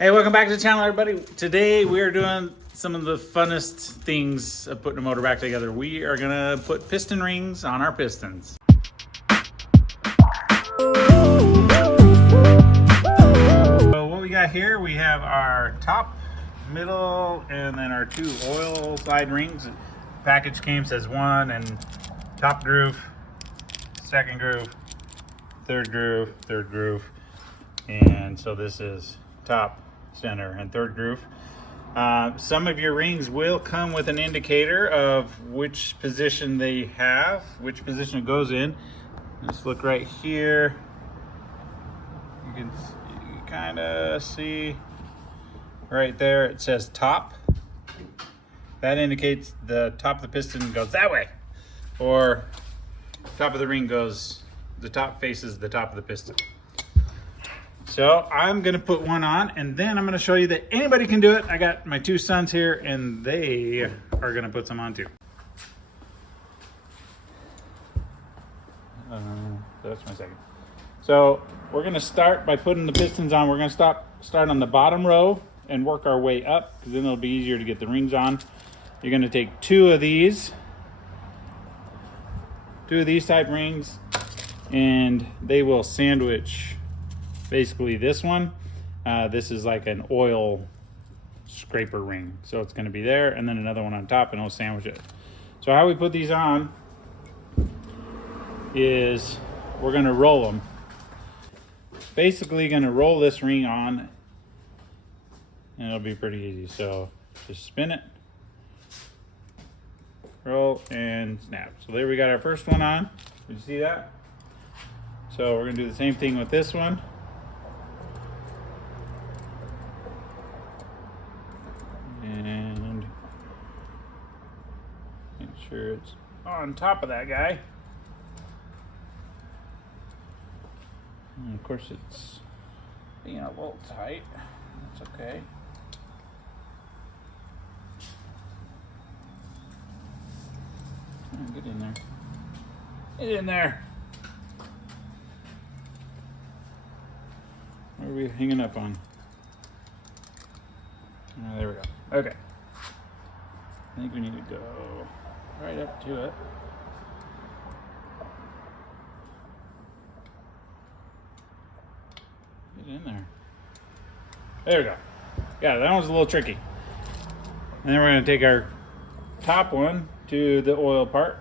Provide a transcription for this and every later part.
Hey, welcome back to the channel, everybody. Today we are doing some of the funnest things of putting a motor back together. We are gonna put piston rings on our Pistons. So what we got here, we have our top, middle, and then our two oil side rings. Package came, says one, and top groove, second groove, third groove. And so this is top, center, and third groove. Some of your rings will come with an indicator of which position they have, which position it goes in. Just look right here. You can kind of see right there, it says top. That indicates the top of the piston goes that way, or top of the ring goes, the top faces the top of the piston. So I'm gonna put one on, and then I'm gonna show you that anybody can do it. I got my two sons here, and they are gonna put some on too. That's my second. So we're gonna start by putting the pistons on. We're gonna start on the bottom row and work our way up, because then it'll be easier to get the rings on. You're gonna take two of these type rings, and they will sandwich basically this one. This is like an oil scraper ring, so it's going to be there, and then another one on top, and it'll sandwich it. So how we put these on is we're going to roll them. Basically going to roll this ring on, and it'll be pretty easy. So just spin it, roll, and snap. So there we got our first one on. Did you see that? So we're going to do the same thing with this one. And make sure it's on top of that guy. And of course it's being a little tight. That's okay. Get in there. Get in there. What are we hanging up on? There we go. Okay. I think we need to go right up to it. Get in there. There we go. Yeah, that one's a little tricky. And then we're going to take our top one to the oil part.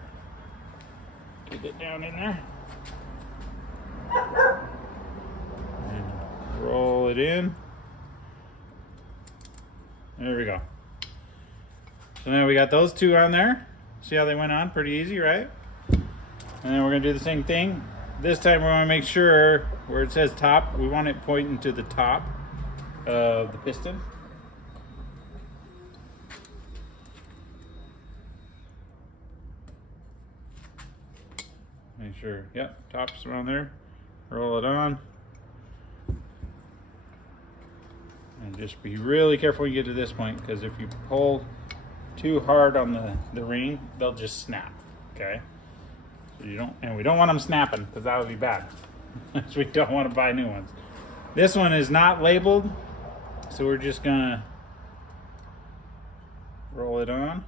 Get it down in there. And roll it in. There we go. So now we got those two on there. See how they went on? Pretty easy, right? And then we're gonna do the same thing. This time we're gonna make sure where it says top, we want it pointing to the top of the piston. Make sure, yep, top's around there. Roll it on. And just be really careful when you get to this point, because if you pull too hard on the ring, they'll just snap, okay? So we don't want them snapping, because that would be bad. So we don't want to buy new ones. This one is not labeled, so we're just gonna roll it on.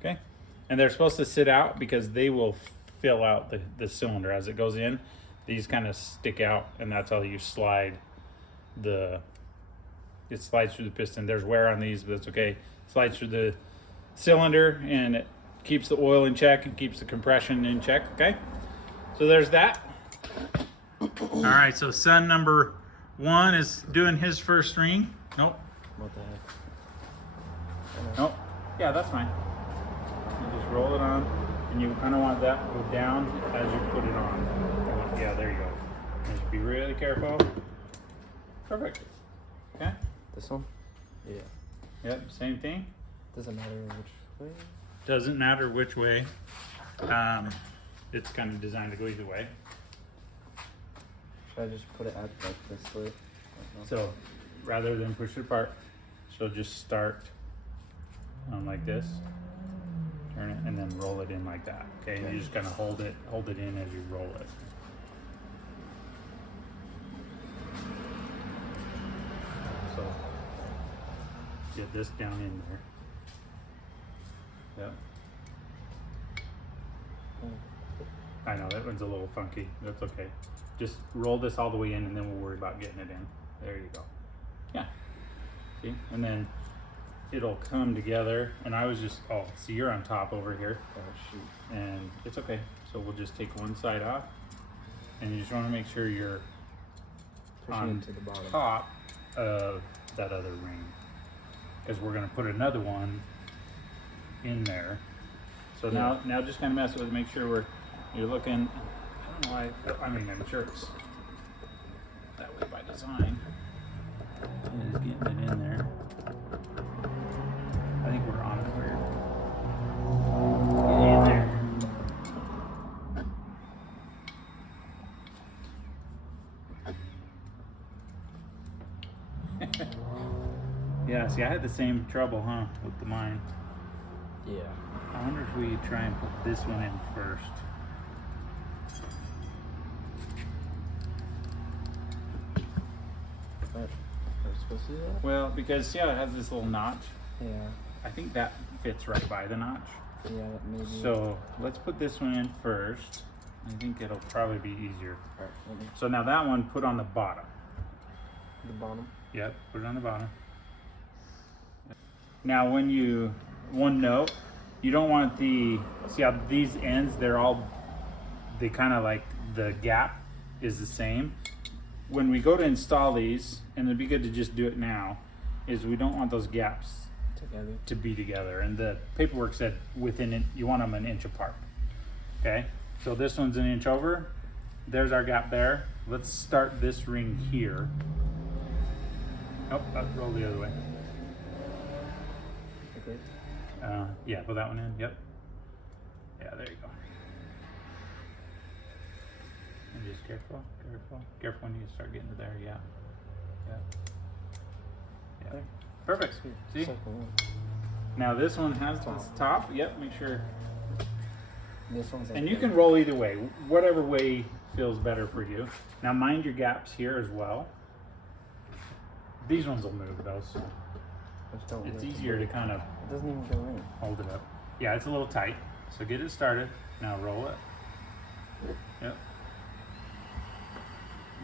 Okay, and they're supposed to sit out because they will fill out the cylinder as it goes in. These kind of stick out, and that's how you slide it slides through the piston. There's wear on these, but it's okay. It slides through the cylinder, and it keeps the oil in check and keeps the compression in check. Okay, so there's that. All right, so son number one is doing his first ring. Nope. What the heck? Nope. Yeah, that's fine. You just roll it on, and you kind of want that to go down as you put it on. Yeah, there you go. Just be really careful. Perfect. Okay. This one? Yeah. Yep, same thing. Doesn't matter which way. Doesn't matter which way. It's kind of designed to go either way. Should I just put it at like this way? So rather than push it apart, so just start like this. turn it, and then roll it in like that. Okay, and you just kind of hold it in as you roll it. So get this down in there. Yep. I know that one's a little funky. That's okay. Just roll this all the way in, and then we'll worry about getting it in. There you go. Yeah. See, and then it'll come together. And I was just, oh, see, you're on top over here. Oh shoot. And it's okay. So we'll just take one side off, and you just want to make sure you're Pushing on it to the bottom. top of that other ring, because we're going to put another one in there. So now just kind of mess with it. Make sure you're looking. I don't know why. I mean, I'm sure it's that way by design. And just getting it in there. I think we're on it weird. Get in there. Yeah, see, I had the same trouble, huh, with the mine. Yeah. I wonder if we try and put this one in first. Are we supposed to do that? Well, because see how it has this little notch? Yeah. I think that fits right by the notch. Yeah, that maybe. So let's put this one in first. I think it'll probably be easier. Alright, let me. So now that one, put on the bottom. The bottom. Yep, put it on the bottom. Now one note, you don't want see how these ends, they kind of like, the gap is the same. When we go to install these, and it'd be good to just do it now, is we don't want those gaps Together. to be together. And the paperwork said within it, you want them an inch apart. Okay, so this one's an inch over. There's our gap there. Let's start this ring here. Oh, roll the other way. Okay. Yeah, put that one in. Yep. Yeah, there you go. And just careful when you start getting to there. Yeah. Yeah. There. Perfect. Sweet. See? Second one. Now this one has this top. Yep. Make sure. This one's like And you can roll either way, whatever way feels better for you. Now mind your gaps here as well. These ones will move though, so Just don't it's let it easier to move. kind of It doesn't even go in. hold it up. Yeah, it's a little tight. So get it started. Now roll it. Yep.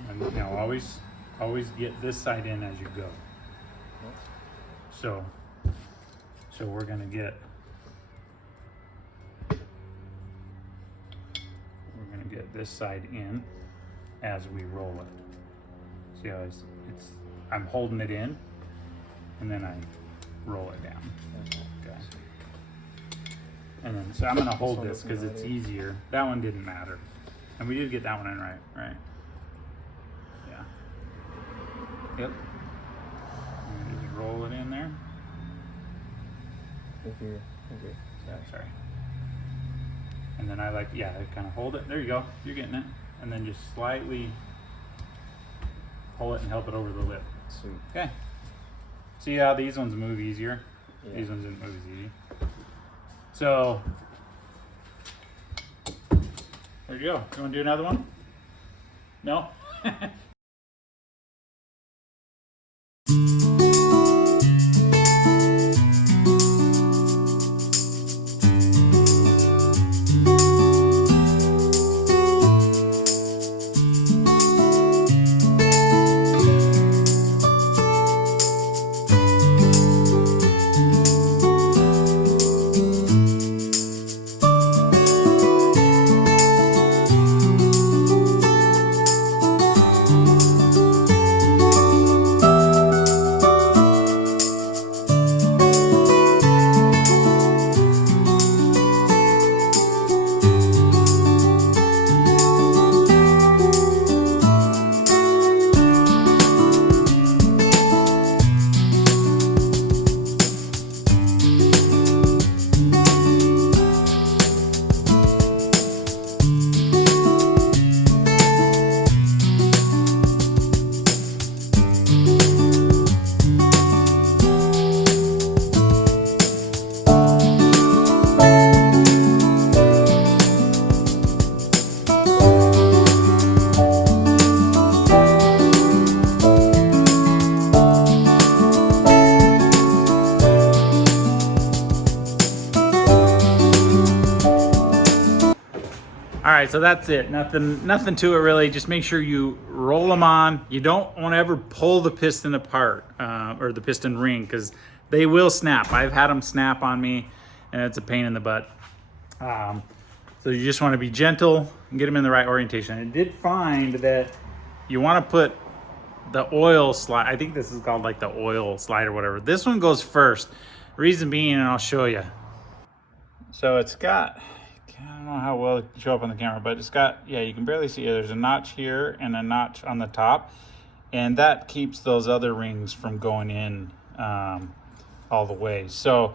And now always get this side in as you go. So we're gonna get this side in as we roll it. See how I'm holding it in, and then I roll it down. Okay. And then, so I'm gonna hold one this because doesn't it's matter. easier. That one didn't matter. And we did get that one in right? Yeah. Yep. And just roll it in there. If you're okay. Yeah, sorry. And then I kind of hold it. There you go. You're getting it. And then just slightly pull it and help it over the lip. Sweet. Okay. See how these ones move easier? Yeah. These ones didn't move as easy. So, there you go. You want to do another one? No? All right, so that's it. Nothing to it really. Just make sure you roll them on. You don't want to ever pull the piston apart or the piston ring, because they will snap. I've had them snap on me, and it's a pain in the butt. So you just want to be gentle and get them in the right orientation. I did find that you want to put the oil slide. I think this is called like the oil slide or whatever. This one goes first. Reason being, and I'll show you. So it's got, I don't know how well it can show up on the camera, but it's got, yeah, you can barely see it. There's a notch here and a notch on the top, and that keeps those other rings from going in all the way. So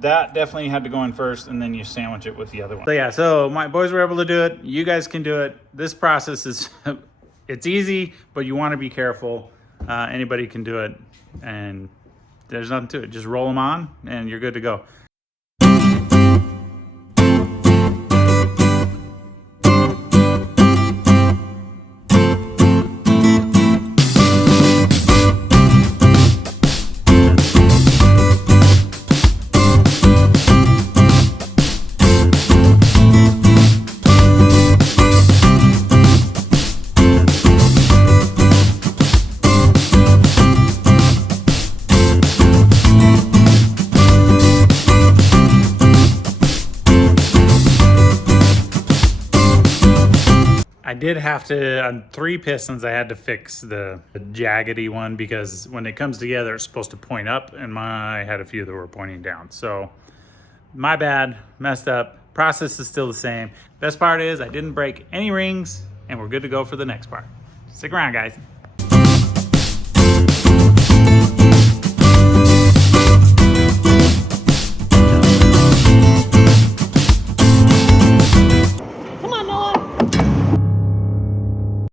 that definitely had to go in first, and then you sandwich it with the other one. So yeah, so my boys were able to do it. You guys can do it. This process is, it's easy, but you want to be careful. Anybody can do it, and there's nothing to it. Just roll them on, and you're good to go. I did have to, on 3 pistons, I had to fix the jaggedy one, because when it comes together, it's supposed to point up, and I had a few that were pointing down. So my bad, messed up. Process is still the same. Best part is I didn't break any rings, and we're good to go for the next part. Stick around, guys.